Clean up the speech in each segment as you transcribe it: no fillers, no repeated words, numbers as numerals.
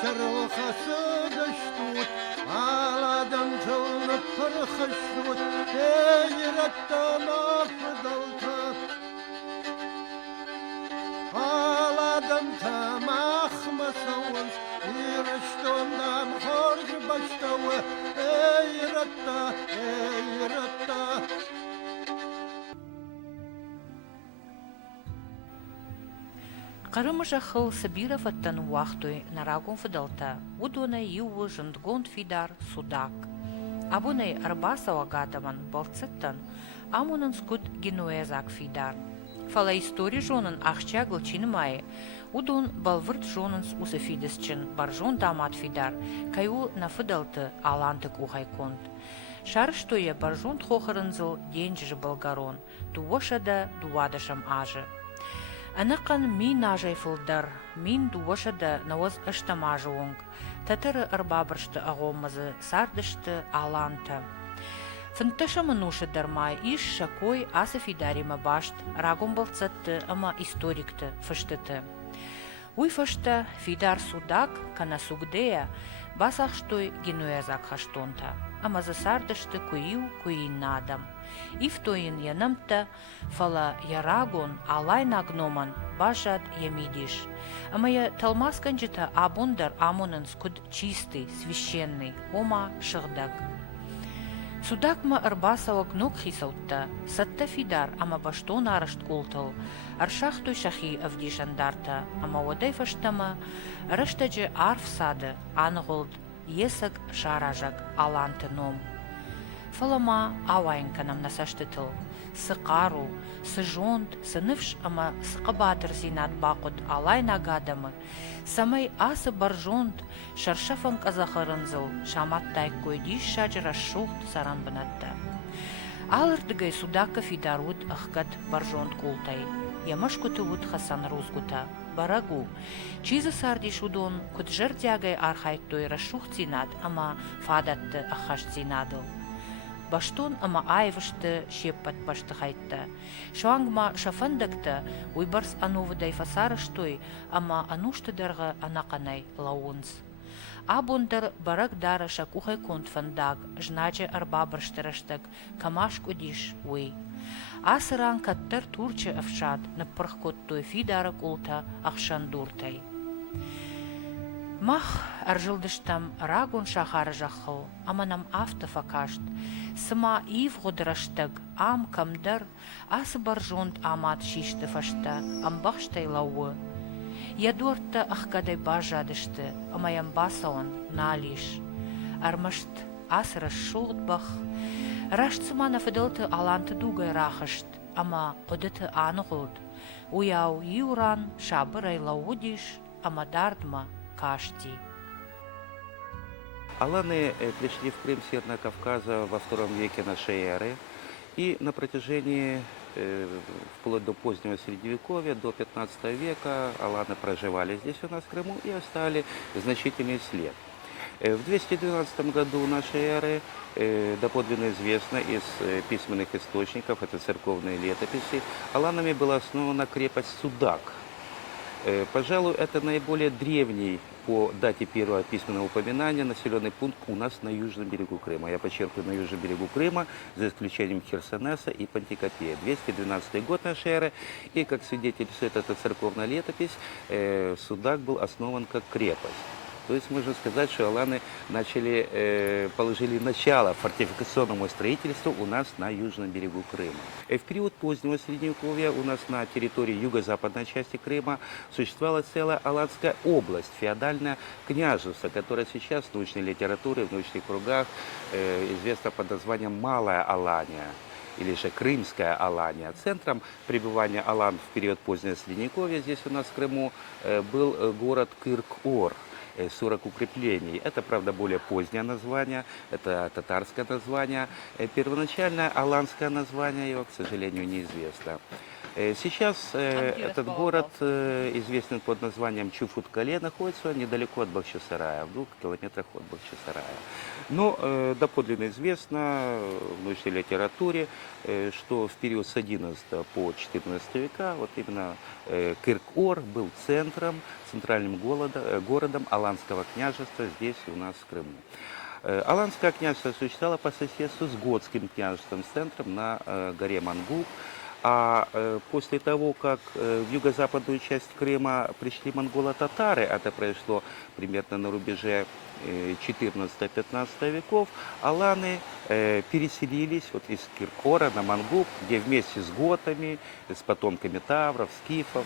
şarılxası düştü, aladan tılınıp pırxıştı, heyretten afıdaltı. Aladan tamah masavun, iriştondan horcu baştavı, heyretta, heyretta. Qarımıja xıl Sibira fattan uaqtuy naragum fidalta, uduna yiwu жындгон фидар судак. Абунай арбасава гадаман балцыттан, амунын скут генуэзак фидар. Фала истории жонын ахчагыл чинмай, удун балвырт жонынс усафидесчин баржон дамат фидар, каю на фидалты алантык ухайконд. Шарыштуя баржон тхохарынзыл денжжы болгарон, дуошада дуадашам ажы. Анакан мин ажай фылдар, мин дуошада навоз ыштамажуонг, татыры ырбабыршты агоммазы сардышты аланта. Фынташа мануша дармай иш шакой асы фидарима башт, рагом балцатты ама историкты фыштыты. Уй фышта фидар судак кана сугдея басахштой генуязак хаштонта, ама засардышты куиу куин надам. Ифтоин янамта фала ярагон алай нагноман бажад ямидиш. Ама я талмасканджита абундар амунан скуд чистый, священный, ома шыгдак. Судакма арбасава гнок хисаутта, сатта фидар ама баштон арашт култал, аршахтой шахи авдишандарта, ама водай фаштама, раштаджи арф сады, анголд, есак шаражак, аланты ном. Фалама авайнканам насаштытыл, сықару, сыжонд, сыныфш ама сықабатыр зинат бақуд алай нагадамы, самай асы баржонд, шаршафан казахарынзыл, шаматтай койдиш шаджыра шухт саранбынатта. Алырдыгай судака фидаруд ахкат баржонд култай, ямашкутывуд хасан рузгута, барагу, чизы сардиш удон, куджер дягай архайттой рашухт зинат, ама фадатты ахаш зинадыл. Баштон ама айвышты шеппат башты хайтта. Шуангма шафандакта уйбарс анувыдай фасарыштой, ама ануштыдарға анақанай лауынс. Абундар барак дара шакухай контфандаг, жначе арбабырштыраштак, камаш кудиш уй. Асыран каттар турчы афшат, напырхкоттой фидара култа ахшандуртай. Мах аржилдыштам рагун шахары жахыл, аманам автофакашт, сыма ив ғудыраштаг, ам камдар, асы баржонд амат шишты фашта, амбахштай лауы. Ядуарта ахкадай бажадышты, амаям басауан налиш. Армашт асыра шуғдбах, раштсыма нафыдылты аланты дугай рахышт, ама одыты анығылд. Уяу юран шабырай лаудиш, ама дардма кашти. Аланы пришли в Крым с Северного Кавказа во II веке нашей эры, и на протяжении, вплоть до позднего Средневековья, до 15 века, аланы проживали здесь у нас в Крыму и оставили значительный след. В 212 году нашей эры, доподлинно известно из письменных источников, это церковные летописи, аланами была основана крепость Судак. Пожалуй, это наиболее древний по дате первого письменного упоминания населенный пункт у нас на южном берегу Крыма. Я подчеркиваю, на южном берегу Крыма, за исключением Херсонеса и Пантикопея. 212 год нашей эры, и, как свидетельствует эта церковная летопись, Судак был основан как крепость. То есть можно сказать, что аланы положили начало фортификационному строительству у нас на южном берегу Крыма. В период позднего Средневековья у нас на территории юго-западной части Крыма существовала целая аланская область, феодальное княжество, которое сейчас в научной литературе, в научных кругах известно под названием Малая Алания, или же Крымская Алания. Центром пребывания алан в период позднего Средневековья здесь у нас в Крыму был город Кырк-Ор. 40 укреплений. Это, правда, более позднее название, это татарское название. Первоначальное аланское название его, к сожалению, неизвестно. Сейчас где этот располагался? город известен под названием Чуфуткале, находится он недалеко от Бахчисарая, в 2 километрах от Бахчисарая. Но доподлинно известно в научной литературе, что в период с 11 по 14 века вот именно Кырк-Ор был центральным городом Аланского княжества здесь у нас в Крыму. Аланское княжество существовало по соседству с Готским княжеством, с центром на горе Мангуб. А после того, как в юго-западную часть Крыма пришли монголо-татары, это произошло примерно на рубеже 14-15 веков, аланы переселились вот из Киркора на Мангуб, где вместе с готами, с потомками тавров, скифов,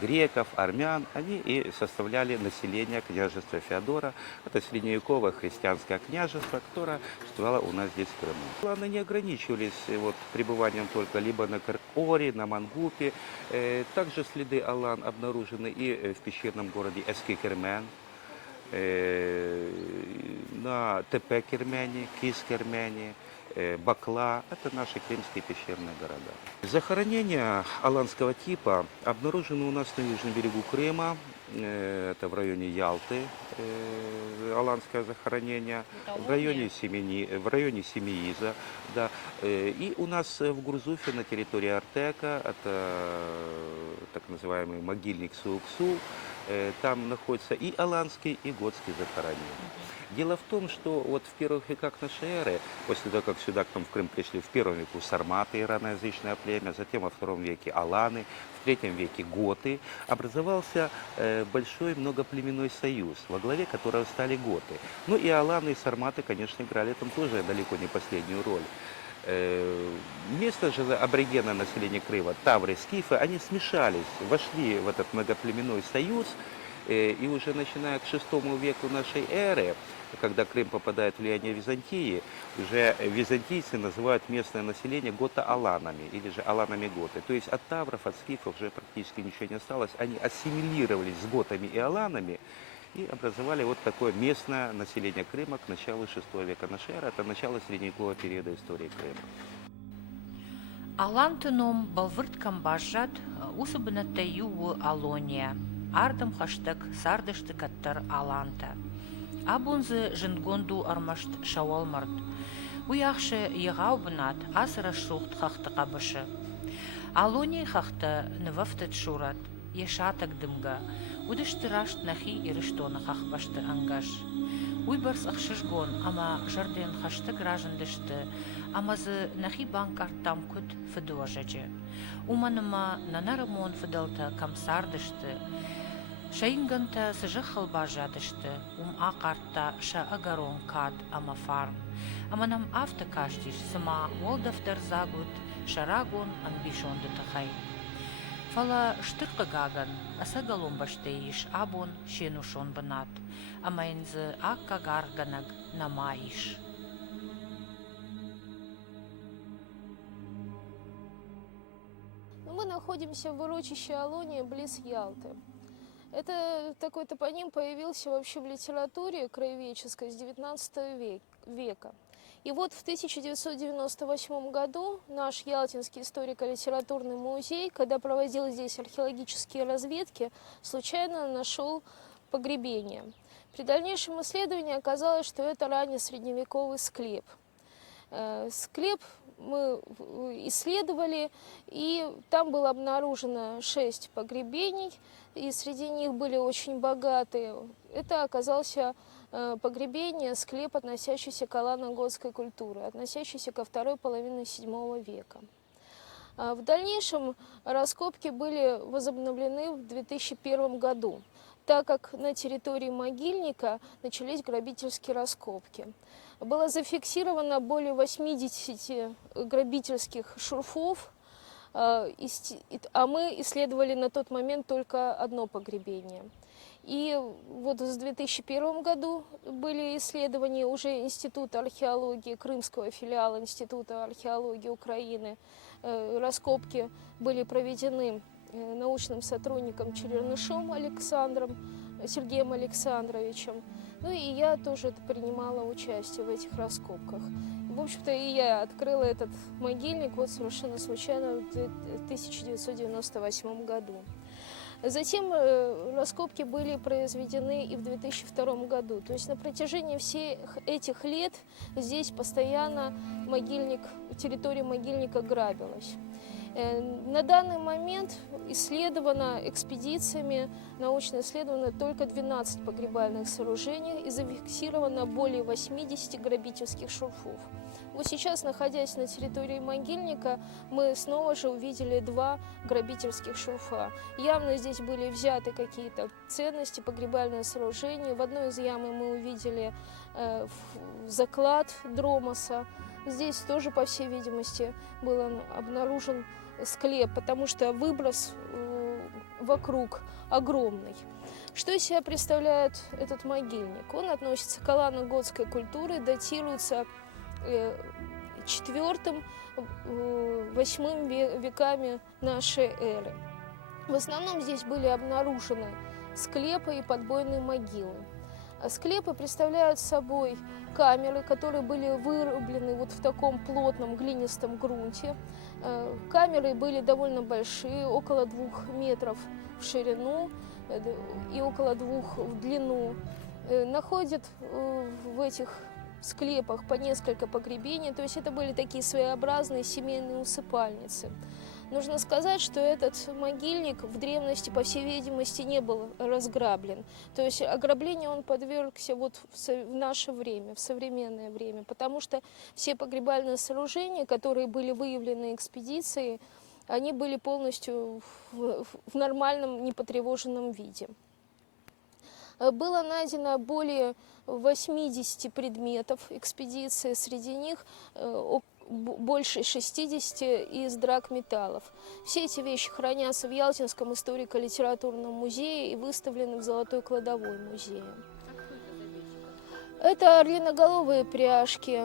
греков, армян, они и составляли население княжества Феодора. Это средневековое христианское княжество, которое существовало у нас здесь в Крыму. Аланы не ограничивались вот пребыванием только либо на Киркоре, на Мангупе. Также следы алан обнаружены и в пещерном городе Эски-Кермен, на Тепе-Кермене, Кис-Кермене, Бакла. Это наши крымские пещерные города. Захоронения аланского типа обнаружены у нас на южном берегу Крыма. Это в районе Ялты, аланское захоронение, в районе Семииза. Да. И у нас в Гурзуфе на территории Артека, это так называемый могильник Сууксу, там находятся и аланские, и готские захоронения. Дело в том, что вот в первых веках нашей эры, после того, как сюда к нам в Крым пришли в первом веку сарматы, ираноязычное племя, затем во втором веке аланы, в третьем веке готы, образовался большой многоплеменной союз, во главе которого стали готы. Ну и аланы и сарматы, конечно, играли там тоже далеко не последнюю роль. Место же аборигена населения Крыма, тавры, скифы, они смешались, вошли в этот многоплеменной союз, и уже начиная к VI веку нашей эры, когда Крым попадает в влияние Византии, уже византийцы называют местное население гото-аланами, или же аланами-готы. То есть от тавров, от скифов уже практически ничего не осталось, они ассимилировались с готами и аланами, и образовали вот такое местное население Крыма к началу VI века нашей эры. Это начало средневекового периода истории Крыма. Алантыном балвырткам бажат усыбынатта ювы Алония. Ардым хаштаг сардышты каттар Аланта. Абунзы жындгонду армашт шауалмарт. Уяхшы егау бынат асыра шухт хахты қабышы. Алония хахты нывафтыт шурат. Ешатак дымга. Удыштырашт нахи ирыштоны хахбашты ангаш. Уйбарс ахшышгон, ама жарден хашты граждандышты, амазы нахи банк арттам күт фыдуажаджы. Уманыма нанарымон фыдалта камсардышты, шайынганта сыжы халбажадышты, ак артта ша агарон кад ама фарм. Аманам авты каштиш сыма волдафтар загут, шарагон амбишонды тахай. Фала штырқы гаган, аса галомбаштейиш абон шенушон бынат, амайнзы акка гарганаг намаиш. Мы находимся в урочище Алония близ Ялты. Это такой топоним появился вообще в литературе краеведческой с XIX века. И вот в 1998 году наш Ялтинский историко-литературный музей, когда проводил здесь археологические разведки, случайно нашел погребение. При дальнейшем исследовании оказалось, что это раннесредневековый склеп. Склеп мы исследовали, и там было обнаружено 6 погребений, и среди них были очень богатые. Это оказался погребение, склеп, относящийся к алано-готской культуре, относящийся ко второй половине VII века. В дальнейшем раскопки были возобновлены в 2001 году, так как на территории могильника начались грабительские раскопки. Было зафиксировано более 80 грабительских шурфов, а мы исследовали на тот момент только одно погребение. И вот в 2001 году были исследования уже Института археологии, крымского филиала Института археологии Украины. Раскопки были проведены научным сотрудником Чернышом Александром, Сергеем Александровичем. Ну и я тоже принимала участие в этих раскопках. В общем-то, и я открыла этот могильник вот совершенно случайно в 1998 году. Затем раскопки были произведены и в 2002 году. То есть на протяжении всех этих лет здесь постоянно территория могильника грабилась. На данный момент исследовано экспедициями, научно исследовано только 12 погребальных сооружений и зафиксировано более 80 грабительских шурфов. Вот сейчас, находясь на территории могильника, мы снова же увидели 2 грабительских шурфа. Явно здесь были взяты какие-то ценности, погребальные сооружения. В одной из ям мы увидели заклад Дромоса. Здесь тоже, по всей видимости, был обнаружен склеп, потому что выброс вокруг огромный. Что из себя представляет этот могильник? Он относится к алано-готской культуре, датируется 4-8 веками нашей эры. В основном здесь были обнаружены склепы и подбойные могилы. Склепы представляют собой камеры, которые были вырублены вот в таком плотном глинистом грунте. Камеры были довольно большие, около 2 метров в ширину и около 2 в длину. Находят в этих склепах по несколько погребений, то есть это были такие своеобразные семейные усыпальницы. Нужно сказать, что этот могильник в древности, по всей видимости, не был разграблен. То есть ограблению он подвергся вот в наше время, в современное время, потому что все погребальные сооружения, которые были выявлены экспедицией, они были полностью в нормальном, непотревоженном виде. Было найдено более 80 предметов экспедиции, среди них больше 60 из драгметаллов. Все эти вещи хранятся в Ялтинском историко-литературном музее и выставлены в Золотой кладовой музея. Это орлиноголовые пряжки,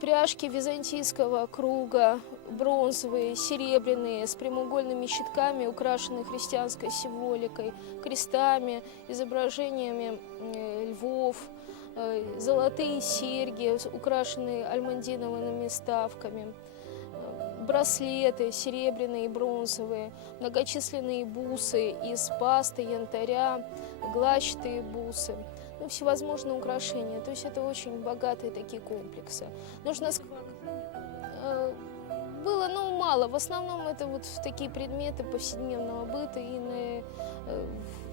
пряжки византийского круга, бронзовые, серебряные, с прямоугольными щитками, украшенные христианской символикой, крестами, изображениями львов, золотые серьги, украшенные альмандиновыми ставками, браслеты серебряные и бронзовые, многочисленные бусы из пасты, янтаря, глазчатые бусы, ну, всевозможные украшения. То есть это очень богатые такие комплексы. Нужно было, но мало. В основном это вот такие предметы повседневного быта и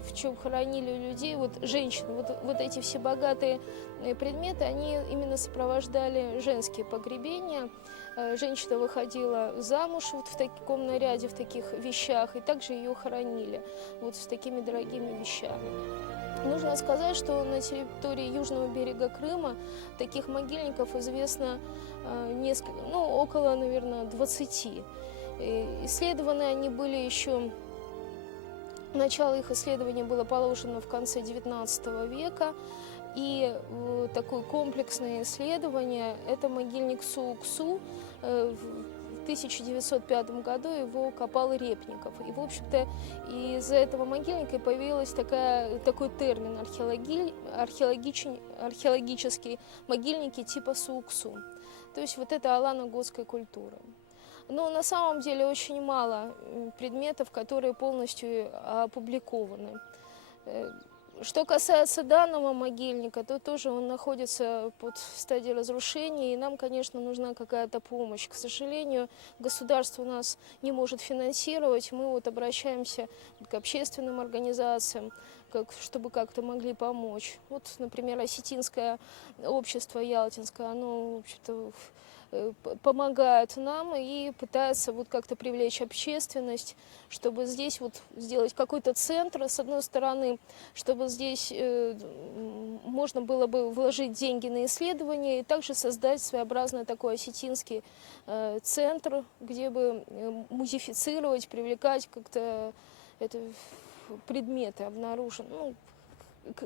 в чем хоронили людей, вот женщин. Вот эти все богатые предметы, они именно сопровождали женские погребения. Женщина выходила замуж вот в таком наряде, в таких вещах, и также ее хоронили вот с такими дорогими вещами. Нужно сказать, что на территории южного берега Крыма таких могильников известно около, наверное, 20. Исследованы они были еще... Начало их исследования было положено в конце XIX века, и такое комплексное исследование – это могильник Сууксу. В 1905 году его копал Репников. И, в общем-то, из-за этого могильника и появился такой термин археологический могильники типа Сууксу. То есть вот это алано-готская культура. Но на самом деле очень мало предметов, которые полностью опубликованы. Что касается данного могильника, то тоже он находится под стадией разрушения, и нам, конечно, нужна какая-то помощь. К сожалению, государство нас не может финансировать, мы вот обращаемся к общественным организациям, чтобы как-то могли помочь. Вот, например, осетинское общество ялтинское, оно, в общем-то, помогают нам и пытаются вот как-то привлечь общественность, чтобы здесь вот сделать какой-то центр, с одной стороны, чтобы здесь можно было бы вложить деньги на исследования и также создать своеобразный такой осетинский центр, где бы музифицировать, привлекать как-то предметы обнаруженные,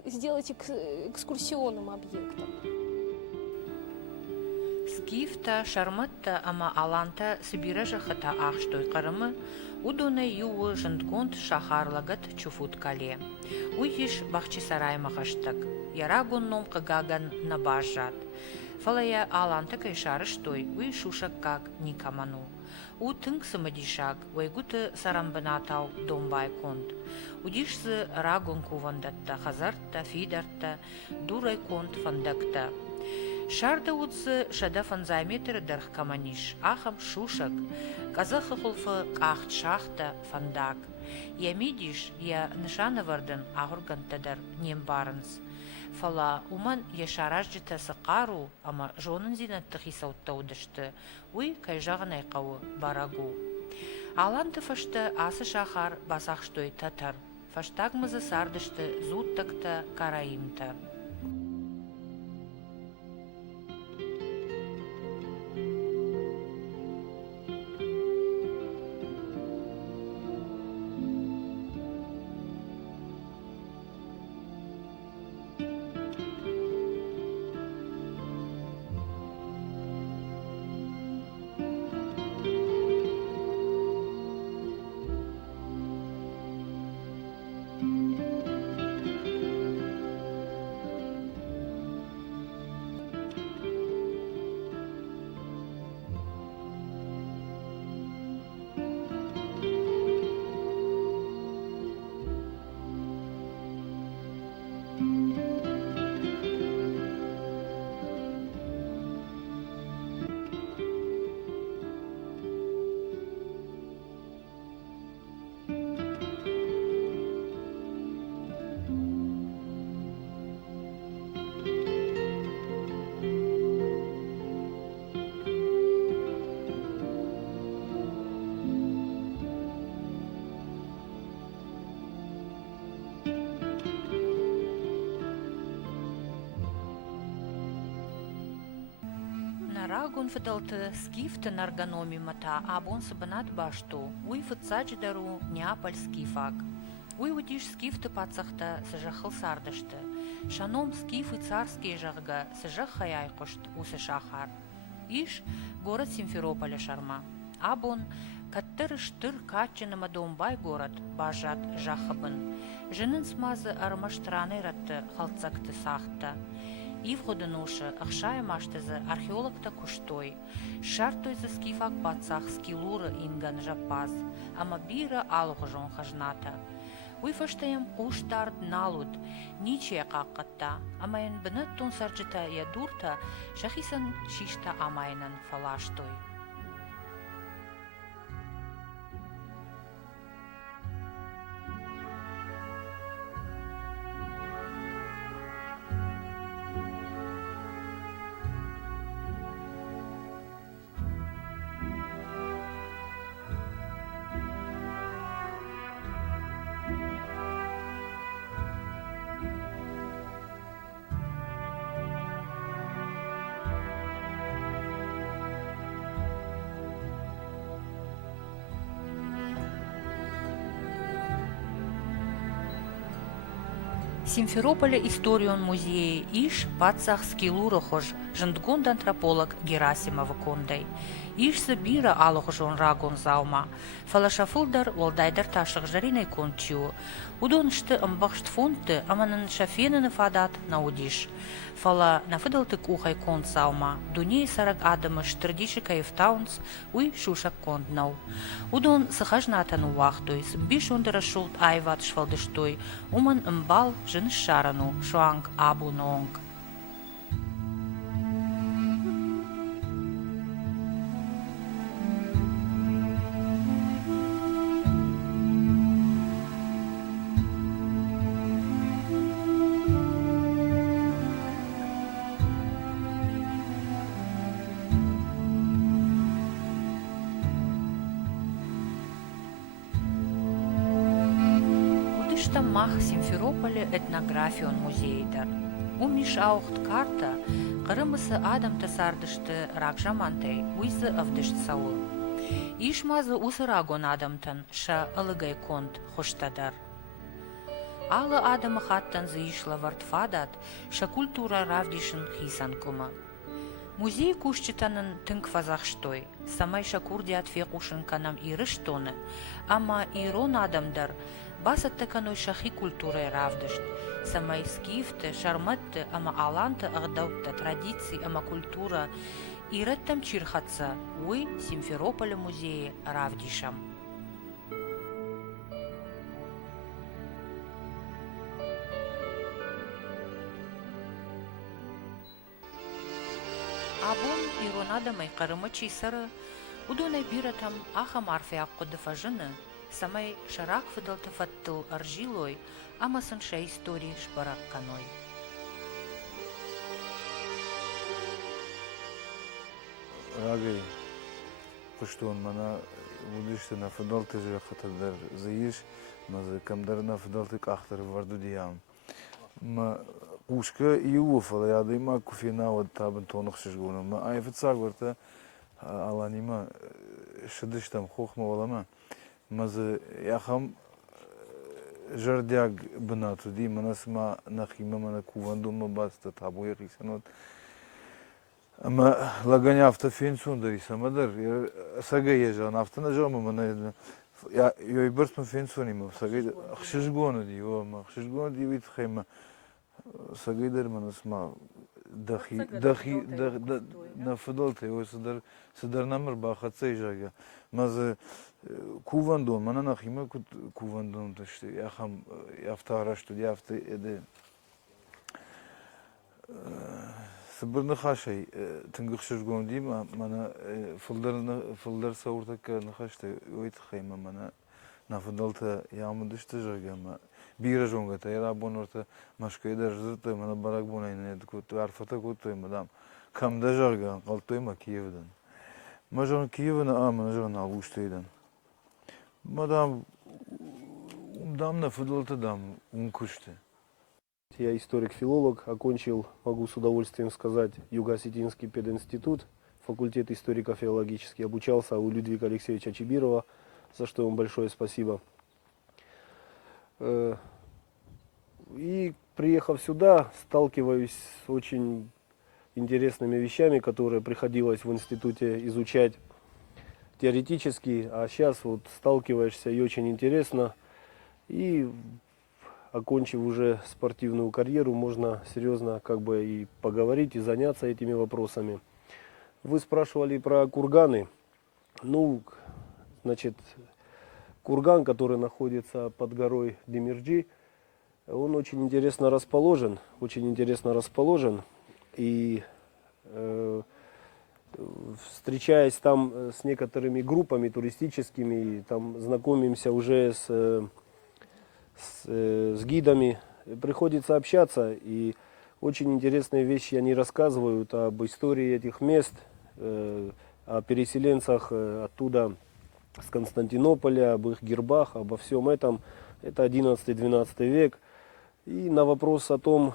сделать экскурсионным объектом. Скифта, шармытта, ама аланта Сибире жахыта ахштой қарымы, удоны юы жындгонд шахарлагат чуфут кале. Уйиш бахчисарай мағаштак, ярагон ном кагаган набажат. Фалая аланта кайшарыштой, уй шушак как никаману. У тыңсы мадишак, вайгуты сарамбынатау домбай конд. Удишсы рагон кувандатта, хазартта, фидарта, дурай конд фандакта. Шарда удсы шада фанзайметр дырх каманиш, ахам шушак, казахы хулфы кахт шахта фандак. Я мидиш, я нышаны вардын ағыргантадар нем барынс. Фала уман яшаражжыта сықару, ама жонын зинатты хисаутта удышты, уй кайжағын айқауы барагу. Аланты фашты асы шахар басақштой татар, фаштагмызы сардышты зуттакта караимта. Рагон федалты скифтен арганоми мата абон сабанат башту, уй фыцадждару Неаполь скифак. Уй удиш скифты пацахта сажахыл сардышты. Шаном скифы царские жагга сажах хаяйкошт усы шахар. Иш город Симферополя шарма. Абон каттыр штыр каччыным Домбай город бажат жахабын. Жынын смазы армаштраны ратты халцакты сахта. Ивходынушы ақшай маштызы археологта куштой. Шартойзы скифак пацах скилуры инган жапаз, ама бира алғыжон хажната. Уйфаштаям куштард налуд, ниче қаққатта, амайын бінат тон сарджыта ядурта, шахисан шишта амайнан фалаштой. Симферополя историон музее иш пацах скилура хож жындгонд антрополог Герасимова кондай. Ишсы бира алғыжон рагон заума. Фалашафылдар олдайдар ташық жаринай кончу. Удонышты ымбақшт фонты аманын шафенаны фадат наудиш. Фала нафыдалтык ухай кон заума. Дуней сарак адымы штырдиші кайфтаунс уй шушак конднау. Удон сыхажнатану вахтойс. Биш ондыра шулт айват швалдыштой. Уман ымбал жын шарану шуанг абу нонг. Мах Симферополя этнографион музейдар. Умиш аухт карта, қырымысы адам тасардышты ракжамантай, уйзы авдышт сауыл. Ишмазы усы рагон адамтан ша ылыгай конд хоштадар. Алы адамы хаттан зыишла вартфадат, ша культура равдишын хисан кума. Музей кушчитанын тыңквазахштой, самай шакурди атфекушынканам ирыштоны, ама ирон адамдар басаттаканой шахи культурой равдышт, самай скифты, шарматты, ама аланты ағдаутта традиции, ама культура ираттам чирхатса, уй Симферополя музее равдишам. Абон иронадамай қарымычи сыры, удонай биратам ахам арфяк кодыфажыны, самай шарак фыдалтыфаттыл аржилой, амасын ша истории шпарак каной. Агай, пуштон мана будиште на фыдалты же хатадар заиш, мазы камдар на фыдалты кахтар варду диям. Ма Ушка и уфала, я да има кофена вот табын тонық шыжгуна. Ма айфыцаг варта аланима шыдыш там хохма валама. Мазы яхам жардяг бынату ди, манасма нахима мана кувандума баста табу яхисанот. Ама лаганя автофен сундари самадар, сага ежан автона жома мана я бърсма фен сунима, сага хшыжгуна ди, ма хшыжгуна ди вит хайма. Сагайдар манасма дахи на фадалте ой садар намер бахатса ижага маз кувандон мана нахима кувандон таште яхам яфтара что яфты эде сабырны хашай тынгыкшыргон дима мана фылдар сауртака нахаште ойт хайма мана на фадалте ямудышты жага ма бира жонгата яра бонорта машкайдар жырты мана барак бонайны кут арфата куттой мадам камда жарга калтой ма Киевдан мажон Киевна мана жон алуштайдан мадам дам на фудалта дам куште. Я историк-филолог, окончил, могу с удовольствием сказать, Юго-Осетинский пединститут, факультет историко-филологический, обучался у Людвига Алексеевича Чибирова, за что ему большое спасибо. И приехав сюда, сталкиваюсь с очень интересными вещами, которые приходилось в институте изучать теоретически, а сейчас вот сталкиваешься и очень интересно. И окончив уже спортивную карьеру, можно серьезно как бы и поговорить, и заняться этими вопросами. Вы спрашивали про курганы. Ну, значит, курган, который находится под горой Демирджи, он очень интересно расположен, и встречаясь там с некоторыми группами туристическими, там знакомимся уже с гидами, приходится общаться, и очень интересные вещи они рассказывают об истории этих мест, о переселенцах оттуда, с Константинополя, об их гербах, обо всем этом. Это 11-12 век. И на вопрос о том,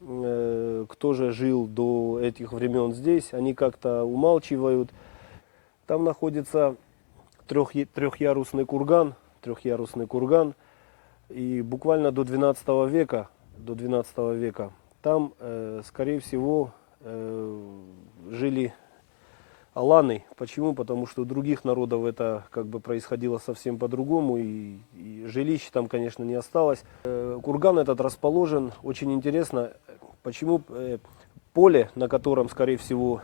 кто же жил до этих времен здесь, они как-то умалчивают. Там находится трехъярусный курган, и буквально до 12 века там, скорее всего, жили аланы. Почему? Потому что у других народов это как бы происходило совсем по-другому, и жилищ там, конечно, не осталось. Курган этот расположен, очень интересно, почему поле, на котором, скорее всего,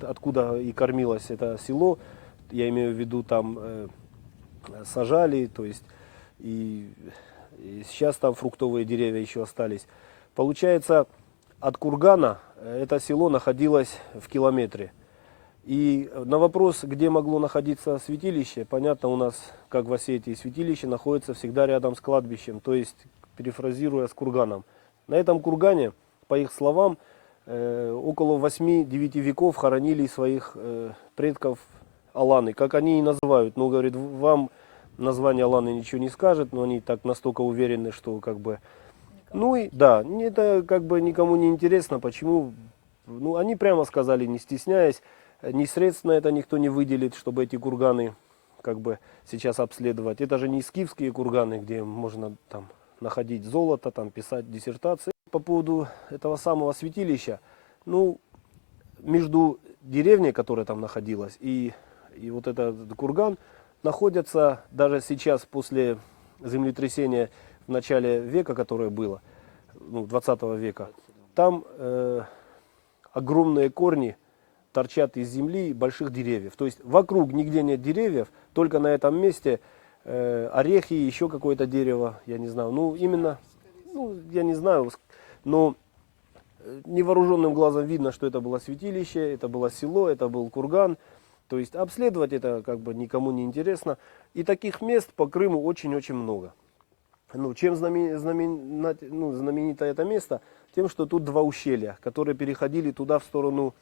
откуда и кормилось это село, я имею в виду, там сажали, то есть и сейчас там фруктовые деревья еще остались. Получается, от кургана это село находилось в километре. И на вопрос, где могло находиться святилище, понятно, у нас, как в Осетии, святилище находится всегда рядом с кладбищем, то есть, перефразируя, с курганом. На этом кургане, по их словам, около 8-9 веков хоронили своих предков аланы, как они и называют. Ну, говорит, вам название аланы ничего не скажет, но они так настолько уверены, что как бы... Ну и да, это как бы никому не интересно, почему... Ну, они прямо сказали, не стесняясь, ни средств на это никто не выделит, чтобы эти курганы как бы сейчас обследовать. Это же не скифские курганы, где можно там находить золото, там писать диссертации. По поводу этого самого святилища, ну, между деревней, которая там находилась, и вот этот курган находятся даже сейчас после землетрясения в начале века, которое было, ну, 20 века. Там огромные корни торчат из земли больших деревьев. То есть вокруг нигде нет деревьев, только на этом месте орехи, еще какое-то дерево, я не знаю. Ну, именно, ну, я не знаю, но невооруженным глазом видно, что это было святилище, это было село, это был курган. То есть обследовать это как бы никому не интересно. И таких мест по Крыму очень-очень много. Ну, чем знаменито это место? Тем, что тут два ущелья, которые переходили туда в сторону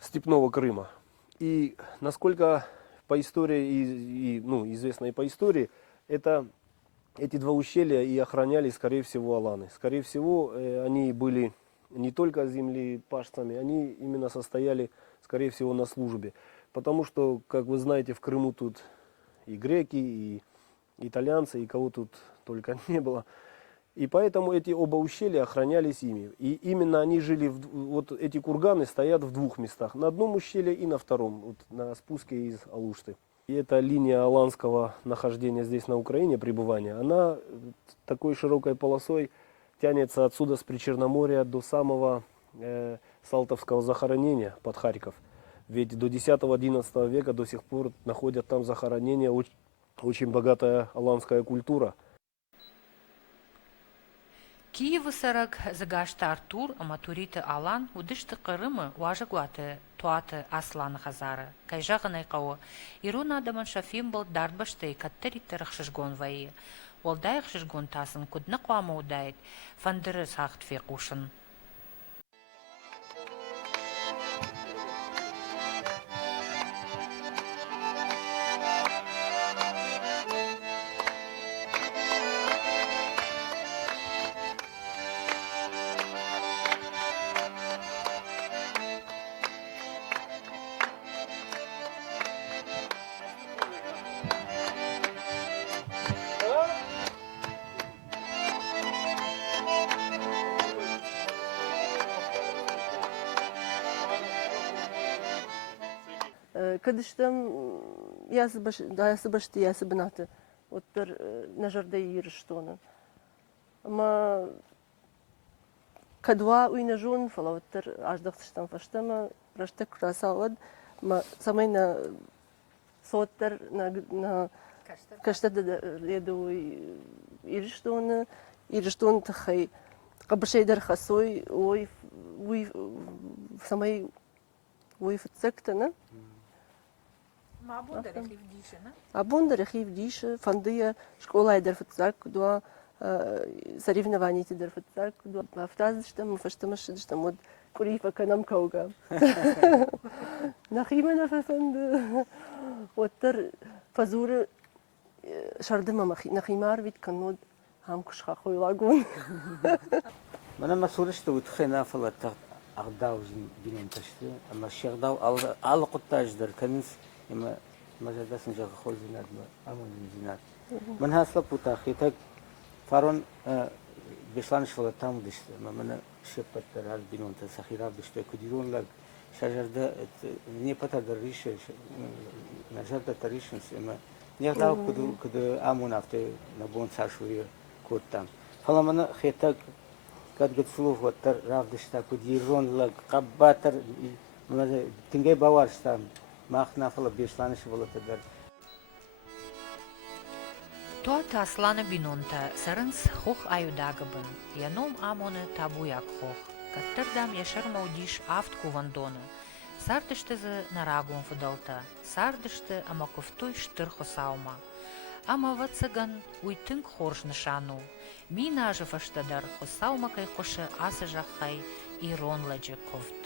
степного Крыма. И насколько по истории, ну, известно и по истории, эти два ущелья и охраняли, скорее всего, аланы. Скорее всего, они были не только землепашцами, они именно состояли, скорее всего, на службе. Потому что, как вы знаете, в Крыму тут и греки, и итальянцы, и кого тут только не было. И поэтому эти оба ущелья охранялись ими. И именно они жили, вот эти курганы стоят в двух местах. На одном ущелье и на втором, вот на спуске из Алушты. И эта линия аланского нахождения здесь на Украине, пребывания, она такой широкой полосой тянется отсюда с Причерноморья до самого Салтовского захоронения под Харьков. Ведь до 10-11 века до сих пор находят там захоронения, очень богатая аланская культура. Киевы сараг загашта Артур, аматуриты Алан, удышты Крымы, уажагуаты, туаты Аслан Хазары. Кайжағын айқауы, ирун адамын шафим был дардбашты каттаритті рақшышгон вайы. Олдай рақшышгон тасын күдні қуамы удайд, фандыры сағыт феқушын. Кадыштам ясы ясы бынаты. Оттар нажарда ирыштоны. Ама кадва уйнажон фала оттар аждахтыштан фаштама раштак красалад. Ма самайна соттар на каштада еду ирыштоны тахай. Кабашайдар хасой ой самай ой фцектана. Абондар архив дише, фандыя, школа айдар футсак, дуа соревнования тидар футсак, дуа автазыштам, фаштамашыдыштам, вот курифа канам кауга. Нахимана фафанды, оттар фазуры шардыма нахимар вид канод хамкушха хойлагун. Мана масурышты утхена фалатта агдауздин бинен ташты, ама шагдау алқуттаждар канис إما مجلس نجاح خول زينات أمون زينات من هاسلا بوتاخي تك فارون بيشلانش ولا تام دشت ما من شبت ترى بينون تسخيرات دشت كديرون لك شجر ده ني بتا دريش نجار ده تريشنس إما نيرداو كدو أمون أفته نبون ساشوية كوتام فلا من خيتك قد سلوف وتر راف دشت كديرون لك قباتر ما تنجي باورستام Махнафала бешланыш волотадар. Туата Аслана бинонта сарынс хох аюдагабын. Яном амоны табуяк хох. Каттырдам яшар маудиш афт кувандоны. Сардышты зы нарагун фудалта. Сардышты амаковтой штыр хосаума. Ама вацыган уйтынг хорж нышану. Мина ажы фаштадар хосаума кайкошы асы жахай и ронладжы ковт.